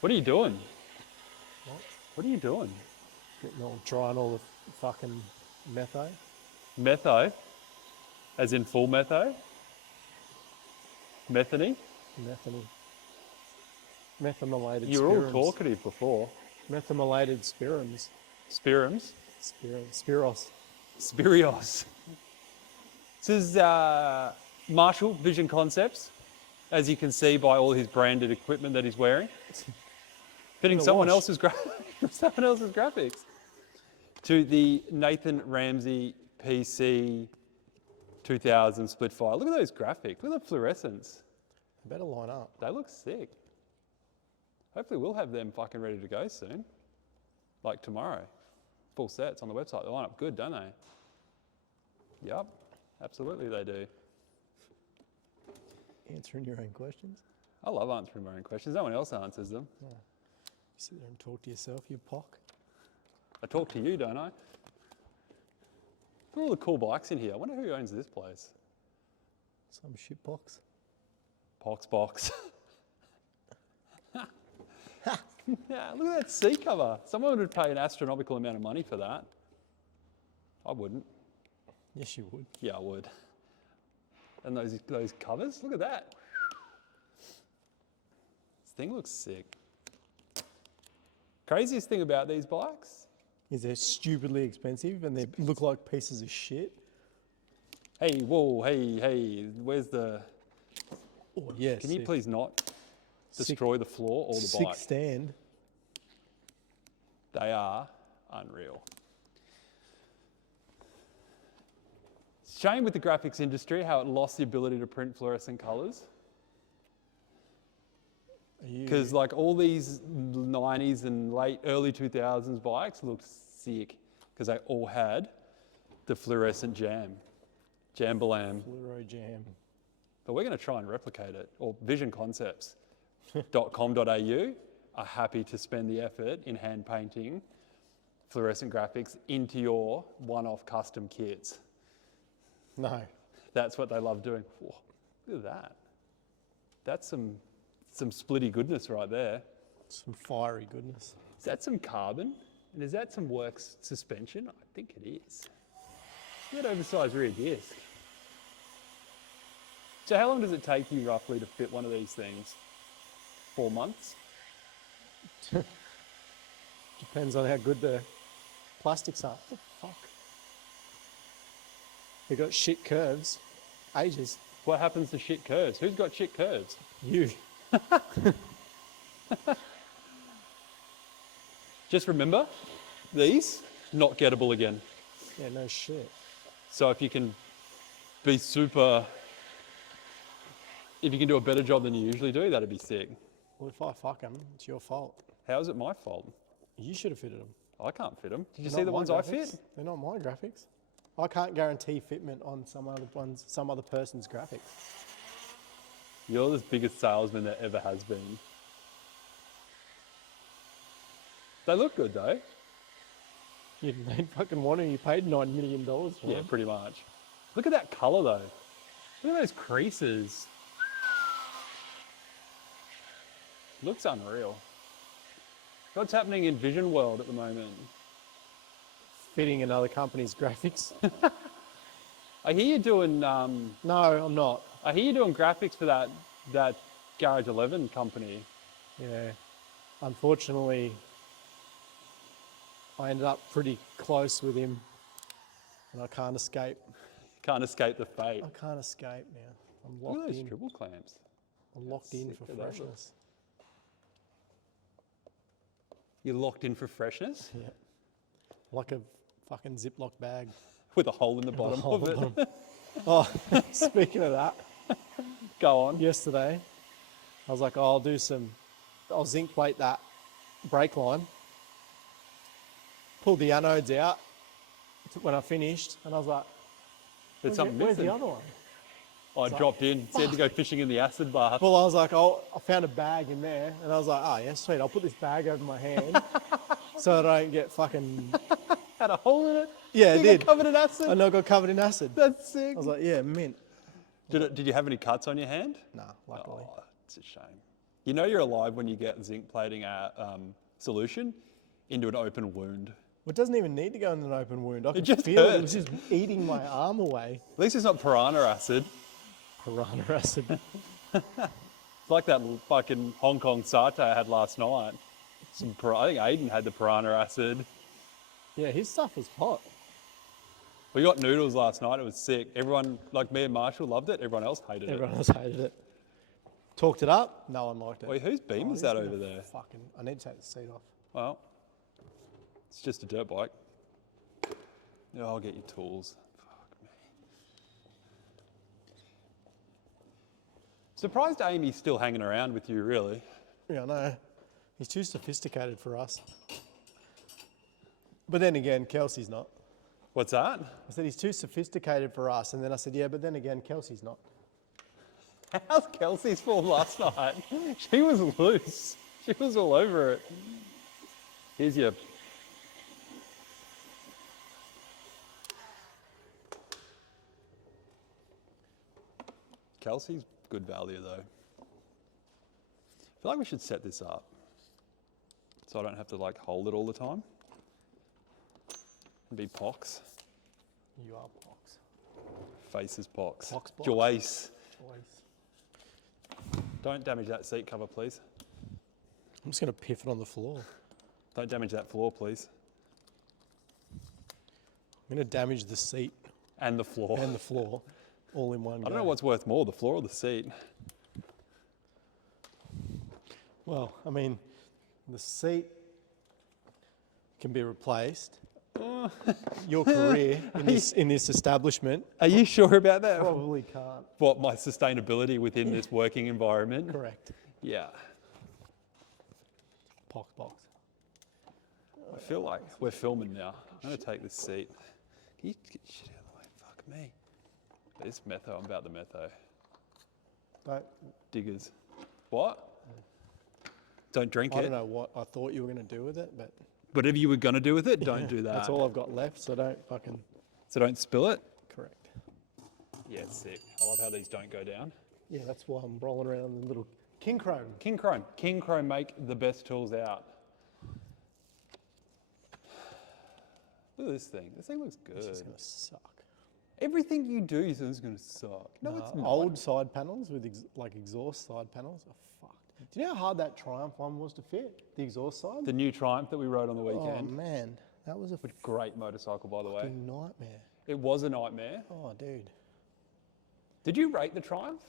What are you doing? What? What are you doing? Getting all dry and all the fucking metho. Metho? As in full metho? Methany? Methany. Methymylated You were all spirums. talkative before. Methymylated spirums. Spirums? Spiros. Spirios. This is Marshall Vision Concepts, as you can see by all his branded equipment that he's wearing. Fitting someone else's graphics. To the Nathan Ramsey PC 2000 Splitfire. Look at those graphics. Look at the fluorescence. Better line up. They look sick. Hopefully we'll have them fucking ready to go soon. Like tomorrow. Full sets on the website. They line up good, don't they? Yep, absolutely they do. Answering your own questions? I love answering my own questions. No one else answers them. Yeah. You sit there and talk to yourself, you pock. I talk to you, don't I? Look at all the cool bikes in here. I wonder who owns this place. Some shit box. Pox box. Yeah, look at that seat cover. Someone would pay an astronomical amount of money for that. I wouldn't. Yes, you would. Yeah, I would. And those covers, look at that. This thing looks sick. Craziest thing about these bikes? Is they're stupidly expensive and they look like pieces of shit. Hey, whoa, hey, where's the... Oh, yes. Can you please not destroy the floor or the bike? Sick stand. They are unreal. Shame with the graphics industry how it lost the ability to print fluorescent colours. Because like all these 90s and early 2000s bikes looked sick because they all had the fluorescent jambalam. Fluoro jam. But we're going to try and replicate it. Or visionconcepts.com.au are happy to spend the effort in hand painting fluorescent graphics into your one-off custom kits. No. That's what they love doing. Whoa, look at that. That's some splitty goodness right there. Some fiery goodness. Is that some carbon? And is that some works suspension? I think it is. Look at that oversized rear disc. So how long does it take you roughly to fit one of these things? 4 months? Depends on how good the plastics are. What the fuck? They got shit curves. Ages. What happens to shit curves? Who's got shit curves? You. Just remember, these, not gettable again. Yeah, no shit. So if you can be if you can do a better job than you usually do, that'd be sick. Well, if I fuck them, it's your fault. How is it my fault? You should have fitted them. I can't fit them. Did you see the ones I fit? They're not my graphics. I can't guarantee fitment on some other person's graphics. You're the biggest salesman there ever has been. They look good though. You fucking want them. You paid $9 million for Yeah, them. pretty much. Look at that colour though. Look at those creases. Looks unreal. What's happening in Vision World at the moment? Fitting another company's graphics. I hear you doing. No, I'm not. I hear you doing graphics for that Garage 11 company. Yeah. Unfortunately, I ended up pretty close with him, and I can't escape. Can't escape the fate. I can't escape now. I'm Look locked at those in. triple clamps. I'm locked in for sick are those? freshness. You're locked in for freshness Yeah. Like a fucking Ziploc bag. with a hole in the bottom hole of in the it. bottom. Oh, speaking of that, Go on. yesterday, I was like, oh, I'll zinc plate that brake line. Pulled the anodes out when I finished, and I was like, There's something where's missing. the other one? I dropped in, said to go fishing in the acid bath. Well, I was like, oh, I found a bag in there, and I was like, oh, yeah, sweet, I'll put this bag over my hand so that I don't get fucking... Had a hole in it? Yeah, it You did. got covered in acid? I know I got covered in acid. That's sick. I was like, yeah, mint. Did you have any cuts on your hand? Nah, luckily. Oh, it's a shame. You know you're alive when you get zinc plating solution into an open wound. It doesn't even need to go in an open wound. I could just feel it. It hurts. was just eating my arm away. At least it's not piranha acid. Piranha acid. It's like that fucking Hong Kong satay I had last night. I think Aiden had the piranha acid. Yeah, his stuff was hot. We got noodles last night. It was sick. Everyone, like me and Marshall, loved it. Everyone else hated it. Everyone else hated it. Talked it up. No one liked it. Wait, whose beam is that over there? Fucking, I need to take the seat off. Well, it's just a dirt bike. Yeah, I'll get you tools. Fuck me. Surprised Amy's still hanging around with you, really. Yeah, I know. He's too sophisticated for us. But then again, Kelsey's not. What's that? I said he's too sophisticated for us, and then I said, yeah, but then again, Kelsey's not. How's Kelsey's form last night? She was loose. She was all over it. Here's your... Kelsey's good value though. I feel like we should set this up so I don't have to like hold it all the time. Be pox. You are Pox. Faces pox. Pox box. Joyce. Always. Don't damage that seat cover, please. I'm just going to piff it on the floor. Don't damage that floor, please. I'm going to damage the seat And the floor. and the floor all in one go. I don't know what's worth more, the floor or the seat. Well, I mean, the seat can be replaced. Your career in this establishment Are you sure about that? probably can't. What, my sustainability within this working environment? Correct. Yeah. Pox box. I feel like we're filming now. I'm going to take this seat. Can you get shit out of the way? Fuck me. This metho, I'm about the metho. Don't, Diggers. What? Don't drink I it. don't know what I thought you were going to do with it, but Whatever you were going to do with it, don't do that. that's all I've got left, so don't fucking... So don't spill it? Correct. Yeah, it's sick. I love how these don't go down. Yeah, that's why I'm rolling around in the little King Chrome. King Chrome. King Chrome make the best tools out. Look at this thing. This thing looks good. This is going to suck. Everything you do is going to suck. No, it's not. Old side panels with like exhaust side panels are fucked. Do you know how hard that Triumph one was to fit? The exhaust side? The new Triumph that we rode on the Oh weekend. man, that was a Great motorcycle, by the way. fucking nightmare. It was a nightmare. Oh dude. Did you rate the Triumph?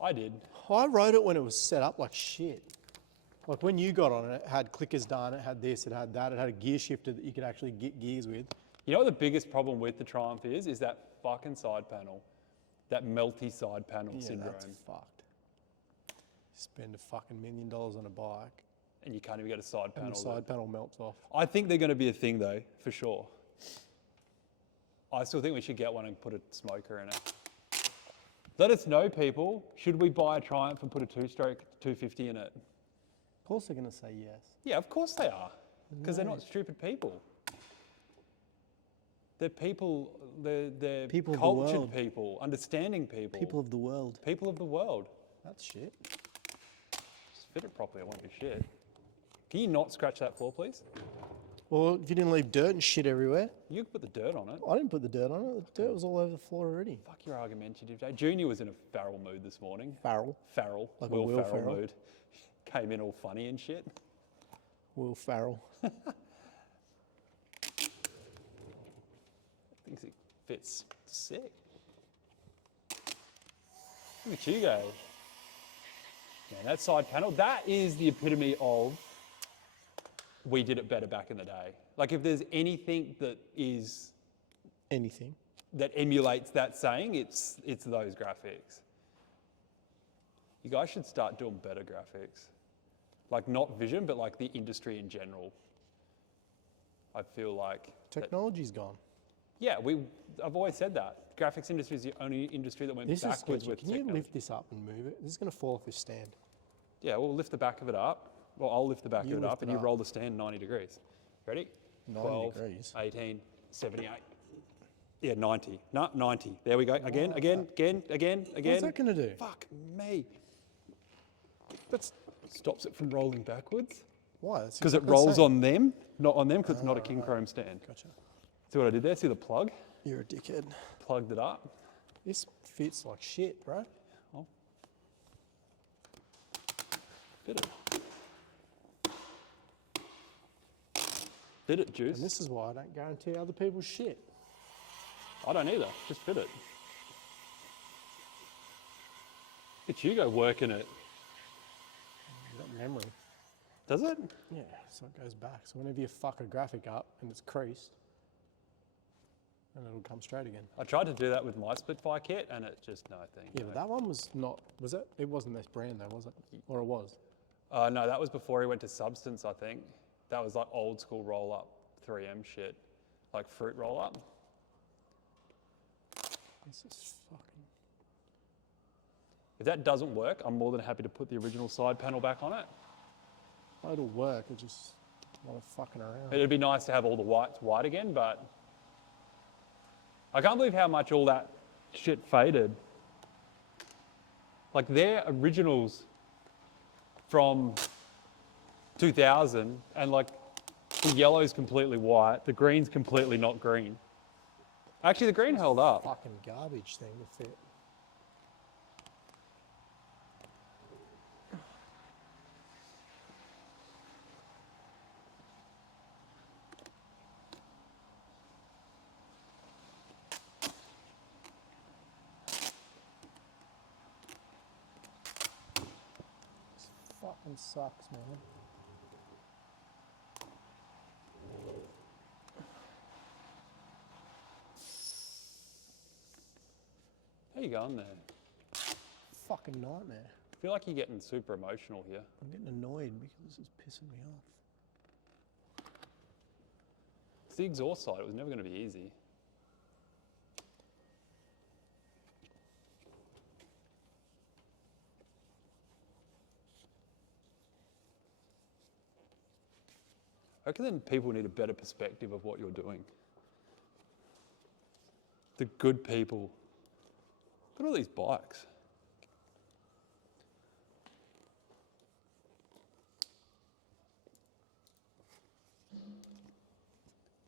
I did. I rode it when it was set up like shit. Like when you got on it, it had clickers done, it had this, it had that, it had a gear shifter that you could actually get gears with. You know what the biggest problem with the Triumph is that fucking side panel. That melty side panel syndrome. That's fucked. Spend a fucking $1 million on a bike And you can't even get a side panel. and the side panel melts off. I think they're going to be a thing though, for sure. I still think we should get one and put a smoker in it. Let us know, people. Should we buy a Triumph and put a two-stroke 250 in it? Of course they're going to say yes. Yeah, of course they are. Because they're not stupid people. They're people, they're People of the cultured world. people, understanding people. People of the world. People of the world. That's shit. Just fit it properly, it won't be shit. Can you not scratch that floor, please? Well, if you didn't leave dirt and shit everywhere. You could put the dirt on it. I didn't put the dirt on it. The dirt was all over the floor already. Fuck your argumentative, Jay. Junior was in a feral mood this morning. Farrell. Feral. Like a Will Will Ferrell Ferrell. mood. Came in all funny and shit. Will Farrell. Thinks it fits sick. Look at you go. Man, that side panel, that is the epitome of we did it better back in the day. Like if there's anything that is, Anything. that emulates that saying, it's those graphics. You guys should start doing better graphics. Like not Vision, but like the industry in general. I feel like Technology's gone. yeah, I've always said that. Graphics industry is the only industry that went This is backwards sketchy. with Can you technology. lift this up and move it? This is going to fall off this stand. Yeah, we'll lift the back of it up. Well, I'll lift the back You of it lift up and it you up. roll the stand 90 degrees. Ready? 90 12, degrees. 18, 78. Yeah, 90. No, 90. There we go. Again. What's that going to do? Fuck me. That's Stops it from rolling backwards. why? Because it rolls on them, not on them, because it's not a king chrome stand. Gotcha. See what I did there? See the plug? You're a dickhead. Plugged it up. This fits like shit, bro. Oh. Fit it. Fit it, Juice. And this is why I don't guarantee other people's shit. I don't either. Just fit it. It's Hugo working it. You've got memory. Does it? Yeah, so it goes back. So whenever you fuck a graphic up and it's creased, and it'll come straight again. I tried to do that with my Splitfire kit, and it just, no, thank Yeah, you. but that one was not, was it? It wasn't this brand though, was it? Or it was? No, that was before he went to Substance, I think. That was like old school roll up 3M shit, like fruit roll up. This is fucking... If that doesn't work, I'm more than happy to put the original side panel back on it. It'll work, it just want to fucking around. It'd be nice to have all the whites white again, but I can't believe how much all that shit faded. Like their originals from 2000, and like the yellow's completely white, the green's completely not green. Actually, the green held up. Fucking garbage thing to fit. Fucking sucks, man. How you going there? Fucking nightmare. I feel like you're getting super emotional here. I'm getting annoyed because this is pissing me off. It's the exhaust side, it was never going to be easy. I reckon then people need a better perspective of what you're doing. The good people. Look at all these bikes.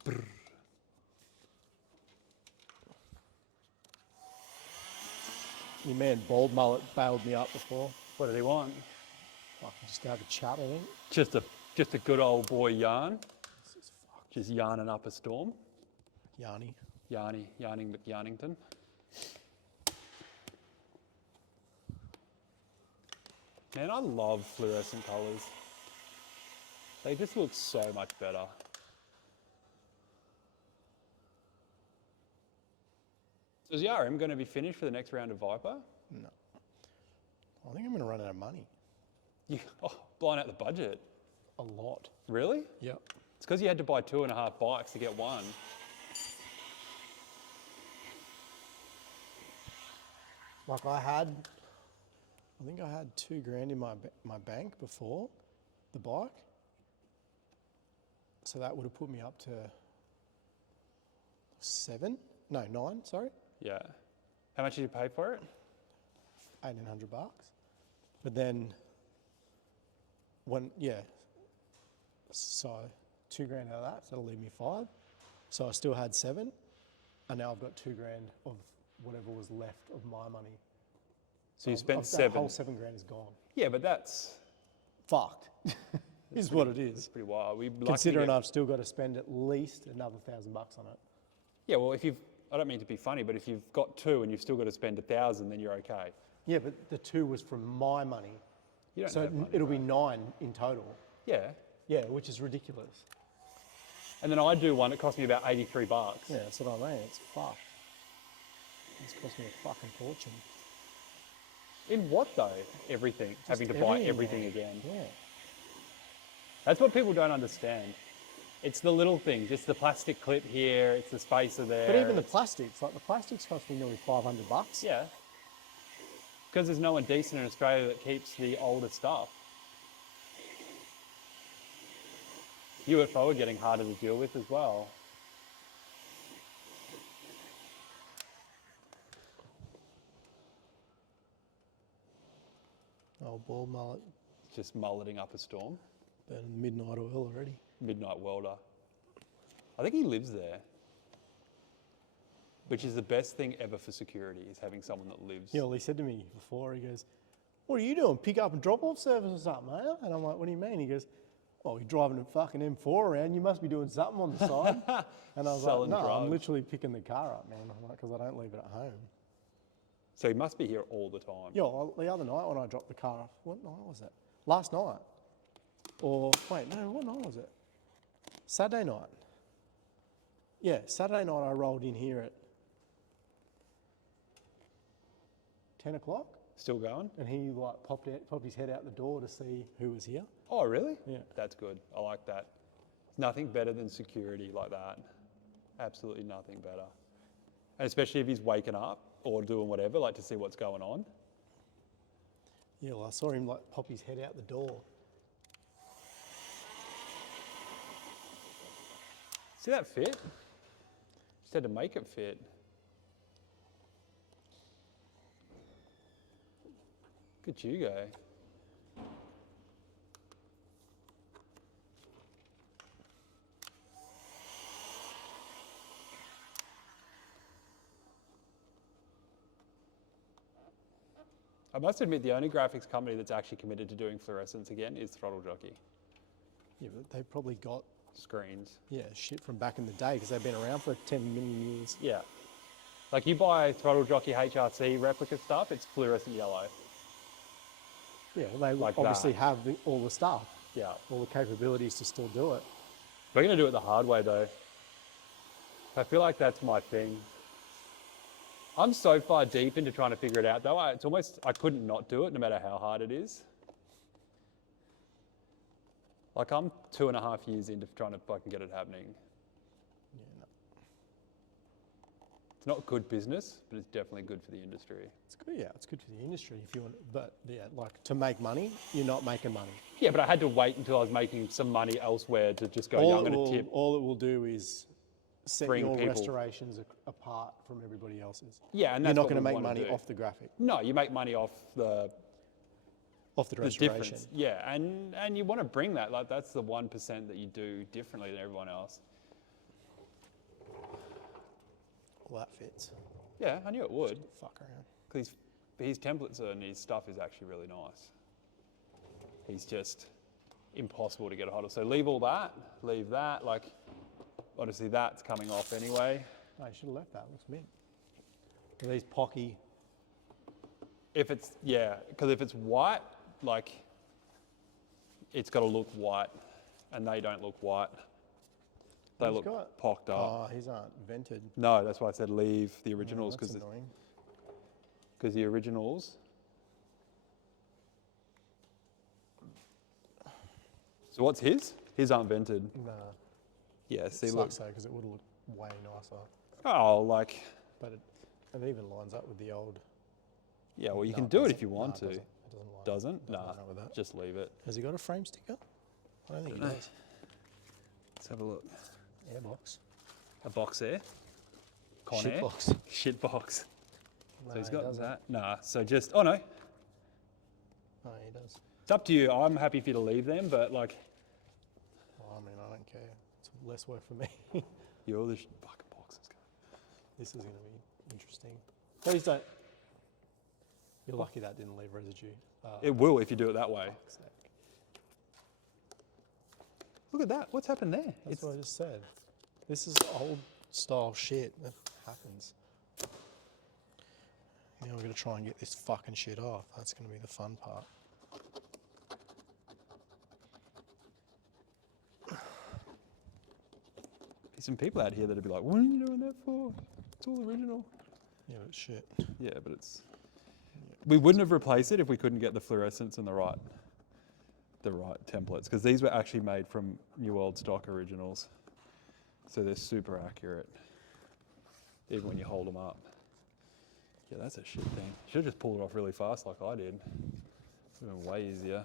Brr. Your man Bald Mullet bailed me up before. What did he want? Fucking just to have a chat, I think. Just a good old boy yarn. This is fuck. Just yarning up a storm. Yarny. Yarning McYarnington. Man, I love fluorescent colours. They just look so much better. So is the RM going to be finished for the next round of Viper? No. I think I'm going to run out of money. Blowing out the budget. A lot. Really? Yep. It's because you had to buy 2.5 bikes to get one. Like I think I had $2,000 in my bank before the bike. So that would have put me up to 9, sorry. Yeah. How much did you pay for it? $1,800. But then so $2,000 out of that, so that'll leave me 5. So I still had 7, and now I've got $2,000 of whatever was left of my money. So you spent That 7. whole $7,000 is gone. Yeah, but that's Fucked. Is what it is. pretty wild. Considering I've still got to spend at least another $1,000 on it. Yeah, well, I don't mean to be funny, but if you've got 2 and you've still got to spend 1,000, then you're okay. Yeah, but the 2 was from my money. You don't So have money, it'll bro. be 9 in total. Yeah. Yeah, which is ridiculous. And then I do one, it cost me about $83. Yeah, that's what I mean. It's fucked. It's cost me a fucking fortune. In what though? Everything. Having to buy everything again. Yeah. That's what people don't understand. It's the little things. It's the plastic clip here. It's the spacer there. But even the plastics, like the plastics cost me nearly $500. Yeah. Because there's no one decent in Australia that keeps the older stuff. UFO are getting harder to deal with as well. Old bald mullet, Just mulleting up a storm. burning midnight oil already. Midnight welder. I think he lives there. Which is the best thing ever for security, is having someone that lives. Yeah, well, he said to me before, he goes, "What are you doing? Pick up and drop off service or something, mate?" And I'm like, "What do you mean?" He goes, "Oh, you're driving a fucking M4 around. You must be doing something on the side." And I was Selling like, "No, I'm drugs." literally picking the car up, man. I'm like, because I don't leave it at home." So he must be here all the time. Yeah, well, the other night when I dropped the car off, what night was it? Last night. Or, wait, no, what night was it? Saturday night. Yeah, Saturday night I rolled in here at 10 o'clock. Still going? And he like popped his head out the door to see who was here. Oh, really? Yeah. That's good. I like that. There's nothing better than security like that. Absolutely nothing better. And especially if he's waking up or doing whatever, like to see what's going on. Yeah, well, I saw him like pop his head out the door. See that fit? Just had to make it fit. Look at you go. I must admit, the only graphics company that's actually committed to doing fluorescence again is Throttle Jockey. Yeah, but they probably got Screens. shit from back in the day because they've been around for 10 million years. Yeah. Like you buy Throttle Jockey HRC replica stuff, it's fluorescent yellow. Yeah, well, they Like obviously that. have all the stuff, Yeah. all the capabilities to still do it. We're going to do it the hard way though. I feel like that's my thing. I'm so far deep into trying to figure it out though. It's almost, I couldn't not do it no matter how hard it is. Like I'm 2.5 years into trying to fucking get it happening. Yeah, no. It's not good business, but it's definitely good for the industry. It's good. Yeah, it's good for the industry if you want. But yeah, like to make money, you're not making money. Yeah, but I had to wait until I was making some money elsewhere to just go, yeah, I'm going to tip. All it will do is set Bring your people. restorations apart from everybody else's. Yeah, and You're that's not what going to we make wanna money do. off the graphic, No, you make money off the restoration. difference. Yeah, and you want to bring that. Like that's the 1% that you do differently than everyone else. Well, that fits. Yeah, I knew it would. Fuck around. Because his templates and his stuff is actually really nice. He's just impossible to get a hold of. So leave all that, leave that. Like, obviously that's coming off anyway. No, you should have left that. Looks mint. Are these pocky? If it's, yeah, because if it's white, like, it's got to look white, and they don't look white. They He's look got- pocked up. Oh, his aren't vented. No, that's why I said leave the originals, That's because annoying. the originals. So what's his? His aren't vented. Nah, Yeah, see, it look. sucks though because it would have looked way nicer. Oh, like, But it even lines up with the old. yeah, well, you No, can it do it doesn't. if you No, want it to. doesn't. It doesn't line up. Doesn't? Doesn't Nah, line up with that. just leave it. Has he got a frame sticker? I don't think he Dunno. does. Let's have a look. Airbox. A box there. Shit Conair. box. Shit box. No, So he's he got doesn't. that. Nah, so just, oh no. No, he does. It's up to you. I'm happy for you to leave them, but like, Well, I mean, I don't care. It's less work for me. you're the fucking boxes. This is going to be interesting. Please don't. You're lucky that didn't leave residue. It will if you do it that way. Fuck's sake. Look at that. What's happened there? That's what I just said. This is old style shit that happens. Now we're going to try and get this fucking shit off. That's going to be the fun part. There's some people out here that'd be like, what are you doing that for? It's all original. Yeah, but shit. Yeah, but it's. We wouldn't have replaced it if we couldn't get the fluorescence and the right templates, because these were actually made from new old stock originals, so they're super accurate, even when you hold them up. Yeah, that's a shit thing. Should have just pulled it off really fast like I did. It's been way easier.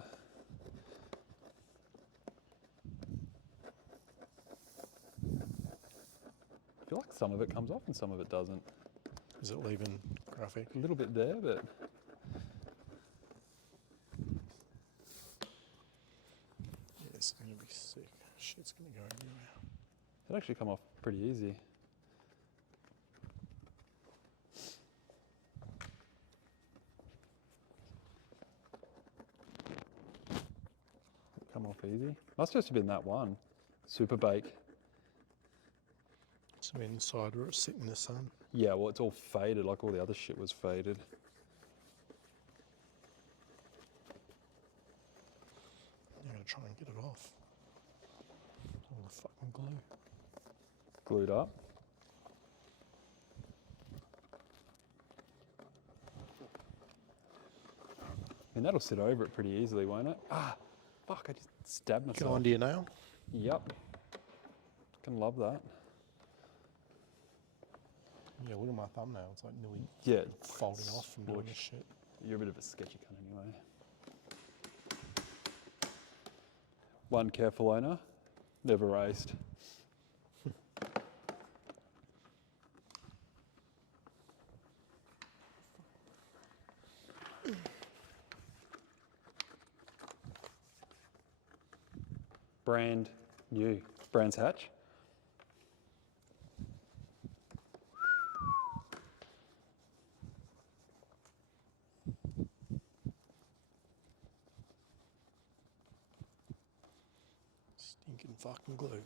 I feel like some of it comes off and some of it doesn't. Is it leaving graphic? A little bit there, but This is going to be sick. Shit's going to go everywhere. It actually come off pretty easy. Come off easy. Must just have been that one. Super bake. Some inside where it's sitting in the sun. Yeah, well, it's all faded, like all the other shit was faded. I'm going to try and get it off. All the fucking glue. Glued up. I mean, that'll sit over it pretty easily, won't it? Ah, fuck, I just stabbed myself. Go under your nail. Yep. Can love that. Yeah, look at my thumbnail. It's like nearly Yeah. folding off from doing Smush. this shit. You're a bit of a sketchy cunt anyway. One careful owner, never raced. Brand new. Brands Hatch. Stinking fucking glue.